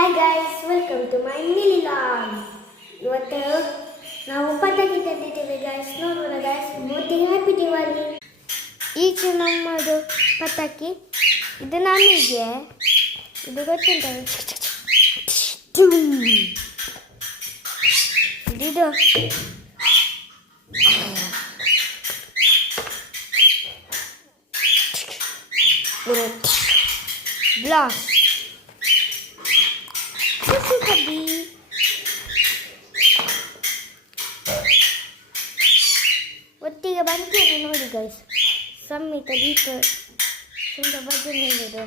hi guys welcome to my mini vlog ಇವತ್ತು ನಾವು ಪಟಾಕಿ ತಂದಿದ್ದೇವೆ ಗೈಸ್ ನೋಡೋಣ ಗೈಸ್ ಮೂತಿಗೆ ಹ್ಯಾಪಿ ದಿವಾಲಿ ಈಚೆ ನಮ್ಮದು ಪಟಾಕಿ ಇದು ನಮಗೆ ಇದು ಗೊತ್ತುಂಟ ಇದು ಬ್ಲಾಸ್ಟ್ Susu kadi. ಒಟ್ಟಿಗೆ ಬಂತೇನೆ ನೋಡಿ ಗೈಸ್ ಸಮ್ಮಿತ ದೀಪ ಸುಂದ ಭಜನೆ ಹೇಳಿದ್ರು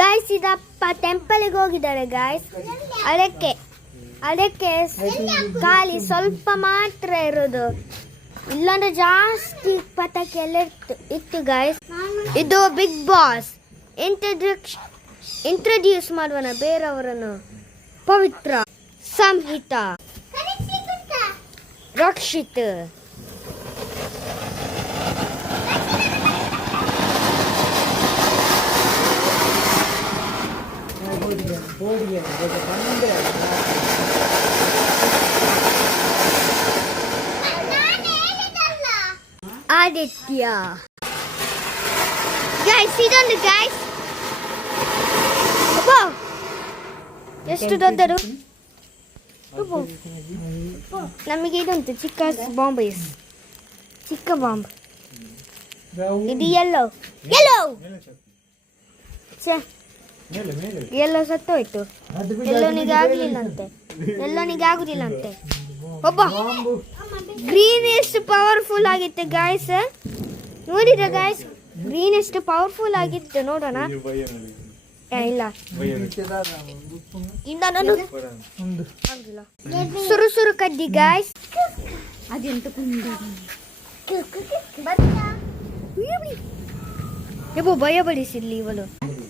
ಗಾಯ್ಸ್ ಇದಪ್ಪ ಟೆಂಪಲ್ಗೆ ಹೋಗಿದ್ದಾರೆ ಗಾಯ್ಸ್ ಅದಕ್ಕೆ ಅದಕ್ಕೆ ಖಾಲಿ ಸ್ವಲ್ಪ ಮಾತ್ರ ಇರೋದು. ಇಲ್ಲಾಂದ್ರೆ ಜಾಸ್ತಿ ಪಟಾಕಿ ಎಲ್ಲ ಇತ್ತು ಇತ್ತು ಗಾಯ್ಸ್ ಇದು ಬಿಗ್ ಬಾಸ್ ಇಂಟ್ರಡ್ಯೂಕ್ಷ ಇಂಟ್ರಡ್ಯೂಸ್ ಮಾಡುವನ, ಬೇರೆಯವರನ್ನು. ಪವಿತ್ರ ಸಂಹಿತ. ರಕ್ಷಿತ್. ಆದಿತ್ಯ. ಗೈಸ್ ಇದೊಂದು ಗೈಸ್ ಎಷ್ಟು ಅಬ್ಬಾ. ನಮಗೆ ಇದುಂಟು ಚಿಕ್ಕ ಬಾಂಬ್ ಚಿಕ್ಕ ಬಾಂಬ್. ಇದು ಎಲ್ಲೋ ಎಲ್ಲೋ ಎಲ್ಲೋ ಸತ್ತೋಯ್ತು. ಎಲ್ಲೋನಿಗೆ ಆಗ್ಲಿಲ್ಲಂತೆ ಎಲ್ಲೋನಿಗೆ ಆಗುದಿಲ್ಲ ಅಂತೆ. ಒಬ್ಬ. ಗ್ರೀನ್ ಎಷ್ಟು ಪವರ್ಫುಲ್ ಆಗಿತ್ತು ಗಾಯ್ಸ್ ನೋಡಿದ್ರ ಗಾಯ್ಸ್ ಗ್ರೀನ್ ಎಷ್ಟು ಪವರ್ಫುಲ್ ಆಗಿತ್ತು ನೋಡೋಣ. ಇಲ್ಲ. ಇಂದ ನಾನು ಸುರು ಸುರು ಕಡ್ಡಿ ಗಾಯ್ಸ್ ಎಬೋ ಭಯ ಬಡಿಸಿರ್ಲಿ ಇವಳು.